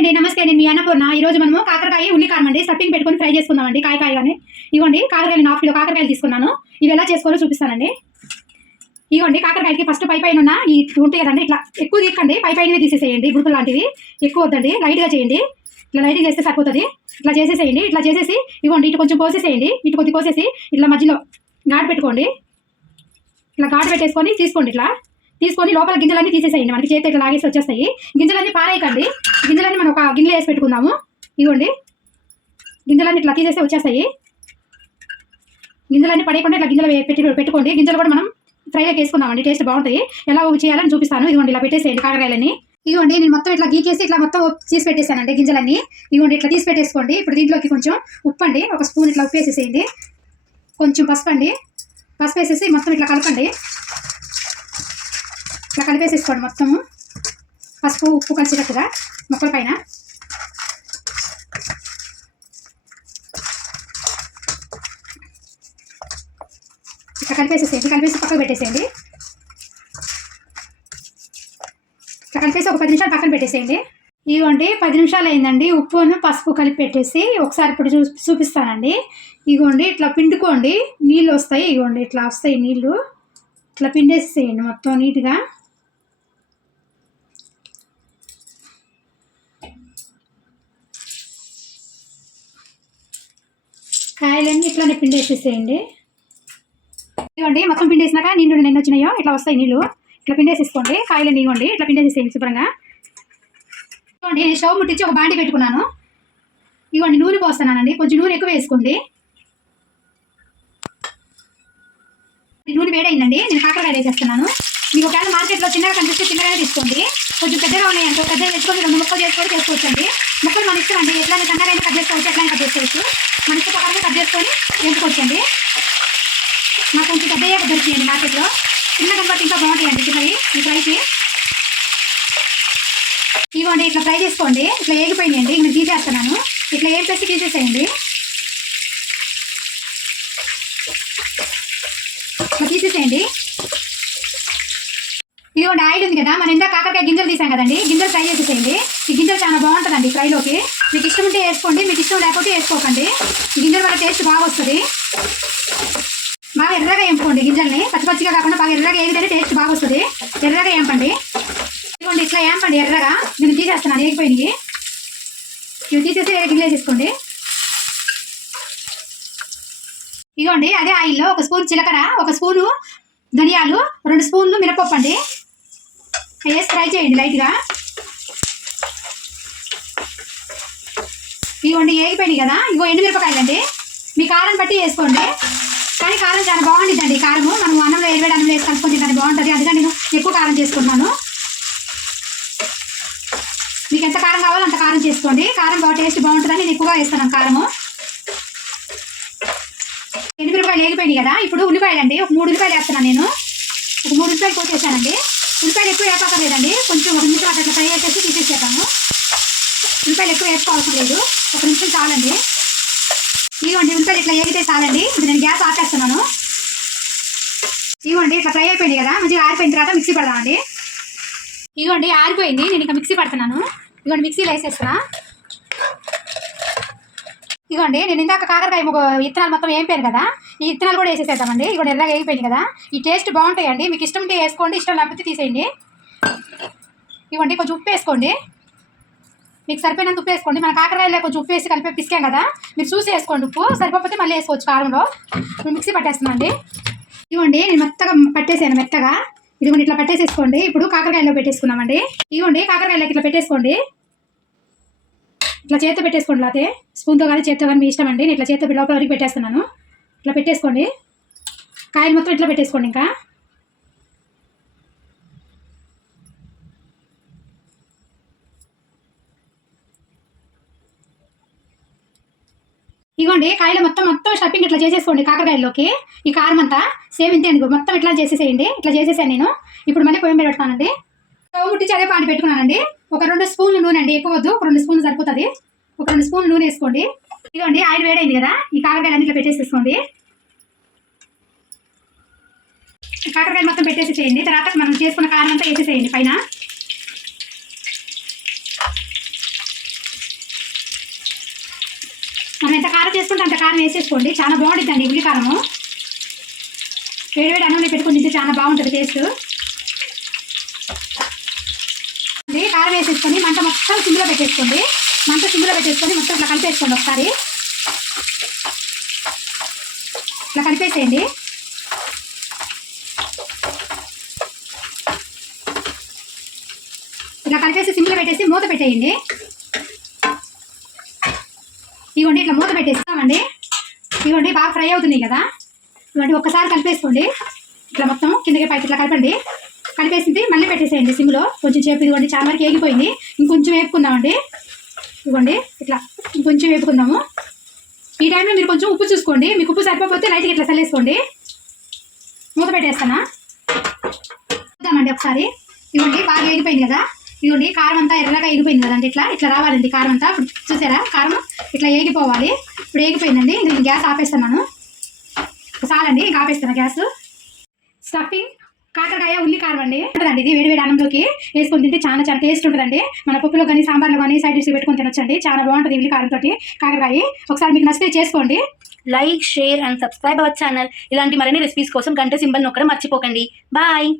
అండి నమస్తే నేను మీ అన్నపూర్ణ. ఈ రోజు మనము కాకరకాయ ఉల్లికారం అండి స్టఫింగ్ పెట్టుకొని ఫ్రై చేసుకుందామండి. కాయ కాయగానే ఇవ్వండి కాకరకాయలు హాఫ్ కిలో కాకరకాయలు తీసుకున్నాను. ఇవి ఎలా చేసుకోవాలో చూపిస్తానండి. ఇవ్వండి కాకరకాయకి ఫస్ట్ పై పైన ఉన్న ఈ ఉంటాయి కదండి ఇట్లా ఎక్కువ తీయకండి. పై పైన తీసేసేయండి. గుడుకులు లాంటివి ఎక్కువ వద్దండి. లైట్గా చేయండి. ఇట్లా లైట్గా చేస్తే సరిపోతుంది. ఇట్లా చేసేసేయండి. ఇట్లా చేసేసి ఇవ్వండి ఇటు కొంచెం కోసేసేయండి ఇటు కొద్ది కోసేసి ఇట్లా మధ్యలో ఘాటు పెట్టుకోండి. ఇట్లా ఘాటు పెట్టేసుకొని తీసుకోండి ఇట్లా. తీసుకొని లోపల గింజలన్నీ తీసేసేయండి. మనకి చేతి ఇట్లా లాగేసి వచ్చేస్తాయి. గింజలన్నీ పారేయకండి. గింజలన్నీ మనం ఒక గిన్నెలో వేసి పెట్టుకుందాము. ఇవ్వండి గింజలన్నీ ఇట్లా తీసేసి వచ్చేస్తాయి. గింజలన్నీ పడేయకుండా ఇట్లా గింజలు పెట్టి పెట్టుకోండి. గింజలు కూడా మనం ఫ్రైలోకి వేసుకుందామండి. టేస్ట్ బాగుంటాయి. ఎలా చేయాలని చూపిస్తాను. ఇదిగోండి ఇలా పెట్టేసేయండి కాకరకాయలని ఇదిగోండి నేను మొత్తం ఇట్లా గీకేసి ఇట్లా మొత్తం తీసి పెట్టేసానండి గింజలన్నీ. ఇదిగోండి ఇట్లా తీసి పెట్టేసుకోండి. ఇప్పుడు దీంట్లోకి కొంచెం ఉప్పు అండి ఒక స్పూన్ ఇట్లా ఉప్పు వేసేసేయండి కొంచెం పసుపు అండి పసుపు వేసేసి మొత్తం ఇట్లా కలపండి. ఇట్లా కలిపేసేసుకోండి మొత్తము. పసుపు ఉప్పు కలిసేటట్టుగా మొక్కల పైన. ఇట్లా కలిపేసేసేయండి కలిపేసి పక్కకు పెట్టేసేయండి. ఇట్లా కలిపేసి ఒక పది నిమిషాలు పక్కన పెట్టేసేయండి. ఇదిగోండి పది నిమిషాలు అయిందండి. ఉప్పును పసుపు కలిపి పెట్టేసి ఒకసారి ఇప్పుడు చూ చూపిస్తానండి. ఇదిగోండి ఇట్లా పిండుకోండి. నీళ్ళు వస్తాయి ఇదిగోండి ఇట్లా వస్తాయి నీళ్ళు. ఇట్లా పిండేసేయండి మొత్తం నీట్గా. కాయలన్నీ ఇట్లానే పిండేసేసేయండి ఇవ్వండి మొత్తం పిండి వేసినాక నీళ్ళు నిన్న వచ్చినాయో ఇట్లా వస్తాయి నీళ్ళు ఇట్లా పిండేసేసుకోండి కాయలు నీవ్వండి ఇట్లా పిండేసేసేయండి శుభ్రంగా. ఇవ్వండి నేను స్టవ్ ముట్టించి ఒక బాండి పెట్టుకున్నాను. ఇవ్వండి నూనె పోస్తున్నానండి కొంచెం నూనె ఎక్కువ వేసుకోండి. నూనె వేడైందండి నేను కాకరకాయ వేసేస్తున్నాను. మీకు ఒకవేళ మార్కెట్లో చిన్నగా కనిపిస్తే చిన్నగానే తీసుకోండి. కొంచెం పెద్దగా ఉన్నాయంటే పెద్దగా తెచ్చుకొని రెండు ముక్కలు చేసుకొని చేసుకోవచ్చండి. ముక్కలు మన ఇష్టం అండి. ఎట్లా సన్నగా కట్ చేసుకోవచ్చు ఎట్లా కట్ చేసుకోవచ్చు. మన ఇష్ట ప్రకారంగా కట్ చేసుకొని వేసుకోవచ్చండి నాకు కొంచెం పెద్దగా దొరికినాయండి మార్కెట్లో. చిన్న కనబట్టి ఇంకా బాగుంటాయండి చిన్నవి ఈ ఫ్రైకి ఇవ్వండి ఇట్లా ఫ్రై చేసుకోండి. ఇట్లా ఏగిపోయినాయండి. నేను తీసేస్తున్నాను. ఇట్లా ఏం చేసి తీసేసేయండి ఇట్లా తీసేసేయండి ఇదిగోండి ఆయిల్ ఉంది కదా మనం ఇందాక కాకరకాయ గింజలు తీసాం కదండి గింజలు ఫ్రై చేసేసేయండి. ఈ గింజలు చాలా బాగుంటుందండి ఫ్రైలోకి. మీకు ఇష్టం ఉంటే వేసుకోండి మీకు ఇష్టం లేకపోతే వేసుకోకండి. ఈ గింజల వల్ల టేస్ట్ బాగా వస్తుంది. బాగా ఎర్రగా ఎంపుకోండి గింజల్ని. పచ్చిపచ్చిగా కాకుండా బాగా ఎర్రగా వేగితేనే టేస్ట్ బాగా వస్తుంది. ఎర్రగా వేపండి ఇదిగోండి ఇట్లా ఏంపండి ఎర్రగా. నేను తీసేస్తున్నాను వేగిపోయినాయి ఇవి తీసేసి వేరే గిన్నె వేసేసుకోండి. ఇదిగోండి అదే ఆయిల్లో ఒక స్పూన్ జీలకర్ర ఒక స్పూను ధనియాలు రెండు స్పూన్లు మినపప్పు అండి. వేసి ఫ్రై చేయండి లైట్గా ఇవ్వండి ఏగిపోయినాయి కదా. ఇగో ఎండుమిరపకాయలు అండి మీ కారం బట్టి వేసుకోండి. కానీ కారం చాలా బాగుంటుందండి కారము. మనం అన్నంలో ఎరవేడి అన్నంలో వేసి కలుపుకొని తింటే బాగుంటుంది. అందుకని నేను ఎక్కువ కారం చేసుకుంటున్నాను. మీకు ఎంత కారం కావాలో అంత కారం చేసుకోండి. కారం బాగా టేస్ట్ బాగుంటుందని నేను ఎక్కువగా వేస్తాను కారము. ఎండుమిరపకాయలు ఏగిపోయినాయి కదా. ఇప్పుడు ఉల్లిపాయలు అండి ఒక మూడు ఉల్లిపాయలు వేస్తున్నాను నేను. ఒక మూడు ఉల్లిపాయలు కోసేసానండి. ఉల్లిపాయలు ఎక్కువ వేపక్కర్లేదండి కొంచెం ఒక నిమిషం అట్లా ఫ్రై చేసేసి తీసేసేద్దాము. ఉల్లిపాయలు ఎక్కువ వేసుకోవాల్సిన లేదు. ఒక నిమిషం చాలండి. ఇదిగోండి ఉల్లిపాయలు ఇట్లా ఏగితే చాలండి. ఇప్పుడు నేను గ్యాస్ ఆపేస్తున్నాను ఇదిగోండి ఇట్లా ఫ్రై అయిపోయింది కదా. మంచిగా ఆరిపోయిన తర్వాత మిక్సీ పడదామండి. ఇదిగోండి ఆరిపోయింది. నేను ఇంకా మిక్సీ పడుతున్నాను. ఇదిగోండి మిక్సీలో వేసేస్తున్నా. ఇగోండి నేను ఇందాక కాకరకాయ విత్తనాలు మొత్తం వేపాను కదా ఈ విత్తనాలు కూడా వేసేసేద్దామండి. ఇదిగోండి ఎర్రగా వేగిపోయింది కదా. ఈ టేస్ట్ బాగుంటాయండి. మీకు ఇష్టం ఉంటే వేసుకోండి ఇష్టం లేకపోతే తీసేయండి. ఇవ్వండి కొంచెం ఉప్పు వేసుకోండి. మీకు సరిపోయినంత ఉప్పు వేసుకోండి. మన కాకరకాయలో కొంచెం ఉప్పు వేసి కలిపి పిసికాం కదా మీరు చూసి వేసుకోండి ఉప్పు. సరిపోతే మళ్ళీ వేసుకోవచ్చు కారంలో. ఇప్పుడు మిక్సీ పట్టేస్తున్నాండి ఇవ్వండి నేను మెత్తగా పట్టేసాను మెత్తగా. ఇదిగోండి ఇట్లా పట్టేసేసుకోండి. ఇప్పుడు కాకరకాయలో పెట్టేసుకున్నామండి ఇవ్వండి కాకరకాయలోకి ఇట్లా పెట్టేసుకోండి. ఇట్లా చేత పెట్టేసుకోండి లేకపోతే స్పూన్తో కానీ చేత్తో కానీ మీ ఇష్టం అండి. నేను ఇట్లా చేత్తో లోపల వరకు పెట్టేస్తున్నాను. ఇట్లా పెట్టేసుకోండి. కాయలు మొత్తం ఇట్లా పెట్టేసుకోండి ఇంకా. ఇగోండి కాయలు మొత్తం మొత్తం షాపింగ్ ఇట్లా చేసేసుకోండి కాకరకాయల్లోకి. ఈ కారం అంతా సేమ్ ఇంతే అండి. మొత్తం ఇట్లా చేసేసేయండి. ఇట్లా చేసేసాను నేను. ఇప్పుడు మళ్ళీ పొయ్యి మీద పెడతానండి స్టవ్ ముట్టించి అదే పెట్టుకున్నానండి. ఒక రెండు స్పూన్లు నూనె అండి. ఎక్కువ వద్దు. ఒక రెండు స్పూన్లు సరిపోతుంది. ఒక రెండు స్పూన్లు నూనె వేసుకోండి. ఇదిగోండి ఆయిల్ వేడైంది కదా? ఈ కాకరకాయలు అన్నిట్లో పెట్టేసేసుకోండి. కాకరకాయలు మొత్తం పెట్టేసి చేయండి తర్వాత మనం చేసుకున్న కారం అంతా వేసేసేయండి పైన. మనం ఎంత కారం చేసుకుంటే అంత కారం వేసేసుకోండి. చాలా బాగుంటుందండి ఉల్లి కారము వేడి వేడి అన్నంలో పెట్టుకుని తింటే చాలా బాగుంటుంది టేస్ట్. కారం వేసేసుకొని మంట మొత్తం సిమ్లో పెట్టేసుకోండి. మంట సిమ్లో పెట్టేసుకొని మొత్తం ఇట్లా కలిపేసుకోండి ఒకసారి. ఇట్లా కలిపేసేయండి. ఇలా కలిపేసి సిమ్లో పెట్టేసి మూత పెట్టేయండి. ఇవ్వండి ఇట్లా మూత పెట్టేస్తామండి ఇవ్వండి బాగా ఫ్రై అవుతున్నాయి కదా. ఇవ్వండి ఒక్కసారి కలిపేసుకోండి. ఇట్లా మొత్తం కిందకి పైకి ఇట్లా కలపండి. కలిపేసింది మళ్ళీ పెట్టేసేయండి సిమ్లో. కొంచెం సేపు ఇదిగోండి చాలా వరకు ఏగిపోయింది. ఇంకొంచెం వేపుకుందామండి. ఇవ్వండి. ఇట్లా కొంచెం వేపుకుందాము. ఈ టైంలో మీరు కొంచెం ఉప్పు చూసుకోండి. మీకు ఉప్పు సరిపోతే లైట్గా ఇట్లా చల్లేసుకోండి. మూత పెట్టేస్తానా? చూద్దామండి ఒకసారి. ఇవ్వండి బాగా ఎగిపోయింది కదా. ఇవ్వండి కారం అంతా ఎర్రగా ఎగిపోయింది కదండి ఇట్లా. ఇట్లా రావాలండి కారం అంతా. ఇప్పుడు చూసారా? కారం ఇట్లా ఏగిపోవాలి ఇప్పుడు ఏగిపోయిందండి నేను గ్యాస్ ఆపేస్తున్నాను. చాలండి ఇంకా ఆపేస్తాను గ్యాస్. స్టఫింగ్ కాకరకాయ ఉల్లి కారం అండి ఉంటుందండి. ఇది వేడి వేడి అన్నంలోకి వేసుకొని తింటే చాలా చాలా టేస్ట్ ఉంటుందండి. మన పప్పులో కానీ సాంబార్లో కానీ సైడ్ డిష్ పెట్టుకొని తినొచ్చండి. చాలా బాగుంటుంది ఉల్లి కారంతో కాకరకాయ. ఒకసారి మీకు నచ్చితే చేసుకోండి. Like share and subscribe our channel ఇలాంటి మరిన్ని రెసిపీస్ కోసం గంట సింబల్ నొక్కడం మర్చిపోకండి. బాయ్